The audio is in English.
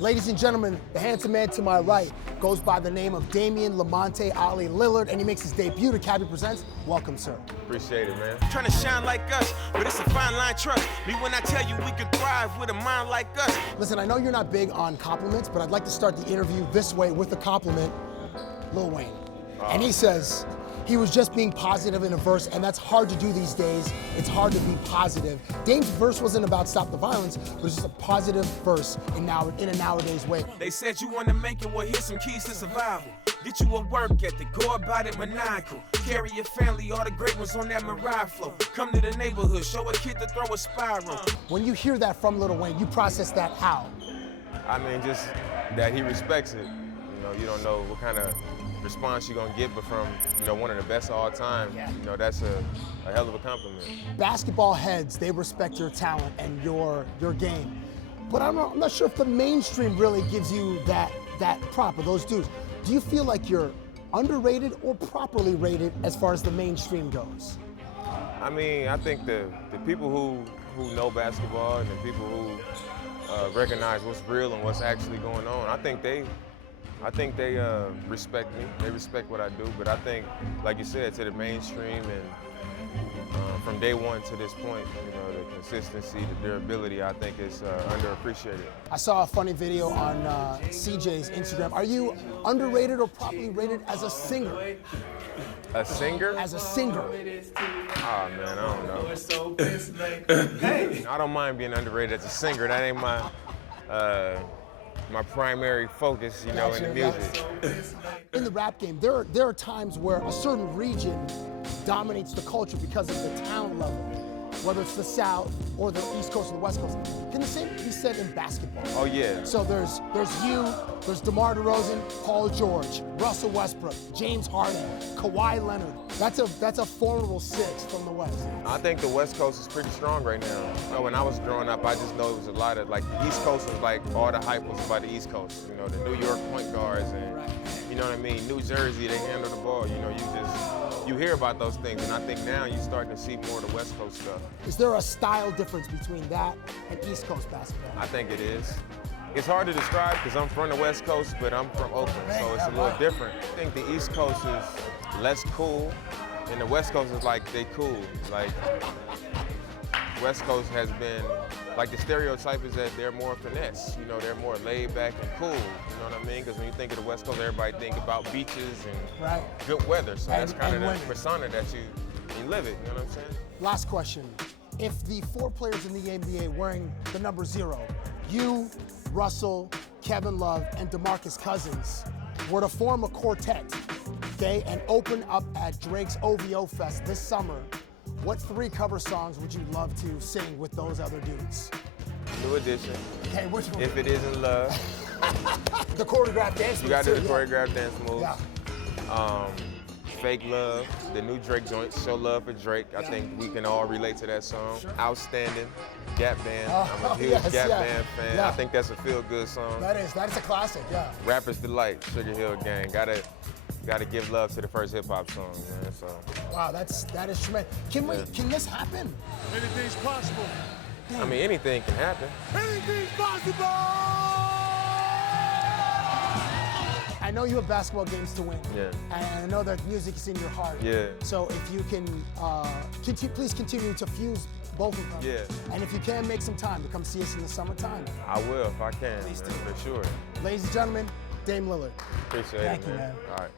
Ladies and gentlemen, the handsome man to my right goes by the name of Damian Lamonte Ali Lillard, and he makes his debut to Cabbie Presents. Welcome, sir. Appreciate it, man. Trying to shine like us, but it's a fine line trust me when I tell you we can thrive with a mind like us. Listen, I know you're not big on compliments, but I'd like to start the interview this way with a compliment. Lil Wayne. And he says he was just being positive in a verse, and that's hard to do these days. It's hard to be positive. Dame's verse wasn't about stop the violence, but it's just a positive verse in a nowadays way. They said you want to make it, well, here's some keys to survival. Get you a work ethic, go about it maniacal. Carry your family, all the great ones on that Mariah flow. Come to the neighborhood, show a kid to throw a spiral. When you hear that from Lil Wayne, you process that how? I mean, just that he respects it. You know, you don't know what kind of response you're gonna get, but from, you know, one of the best of all time, you know, that's a hell of a compliment. Basketball heads, they respect your talent and your game. But I'm not sure if the mainstream really gives you that prop of those dudes. Do you feel like you're underrated or properly rated as far as the mainstream goes? I mean, I think the people who know basketball and the people who recognize what's real and what's actually going on, I think they respect me. They respect what I do. But I think, like you said, to the mainstream and from day one to this point, you know, the consistency, the durability, I think is underappreciated. I saw a funny video on CJ's Instagram. Are you underrated or properly rated as a singer? A singer? As a singer. Oh man, I don't know. I don't mind being underrated as a singer. That ain't my primary focus, you know, in the music. In the rap game, there are times where a certain region dominates the culture because of the talent level, whether it's the South or the East Coast or the West Coast. Can the same be said in basketball? Oh yeah. So there's you, there's DeMar DeRozan, Paul George, Russell Westbrook, James Harden, Kawhi Leonard. That's a formidable six from the West. I think the West Coast is pretty strong right now. When I was growing up, I just know it was a lot of, like, the East Coast was like, all the hype was about the East Coast. You know, the New York point guards and, you know what I mean, New Jersey, they handle the ball. You know, you hear about those things, and I think now you're starting to see more of the West Coast stuff. Is there a style difference between that and East Coast basketball? I think it is. It's hard to describe because I'm from the West Coast, but I'm from Oakland, so it's a little different. I think the East Coast is less cool, and the West Coast is like, they cool. Like, West Coast has been, like, the stereotype is that they're more finesse. You know, they're more laid back and cool. You know what I mean? Because when you think of the West Coast, everybody think about beaches and good weather. So that's kind of the persona that you live it. You know what I'm saying? Last question. If the 4 players in the NBA wearing the number 0, you, Russell, Kevin Love, and DeMarcus Cousins, were to form a quartet, okay, and open up at Drake's OVO Fest this summer, what 3 cover songs would you love to sing with those other dudes? New Edition. Okay, which one? If It Isn't Love. The choreographed dance moves. You got to do the choreographed dance moves. Yeah. Fake Love, the new Drake joint, Show Love for Drake. I think we can all relate to that song. Sure. Outstanding, Gap Band. I'm a huge Gap Band fan. Yeah. I think that's a feel-good song. That's a classic, yeah. Rapper's Delight, Sugar Hill Gang. Gotta give love to the first hip-hop song, man, so. Wow, that is tremendous. Can this happen? Anything's possible. I mean, anything can happen. Anything's possible! I know you have basketball games to win. Yeah. And I know that music is in your heart. Yeah. So if you can, please continue to fuse both of them. Yeah. And if you can, make some time to come see us in the summertime. I will if I can, man, for sure. Ladies and gentlemen, Dame Lillard. Appreciate it, Thank you, man. All right.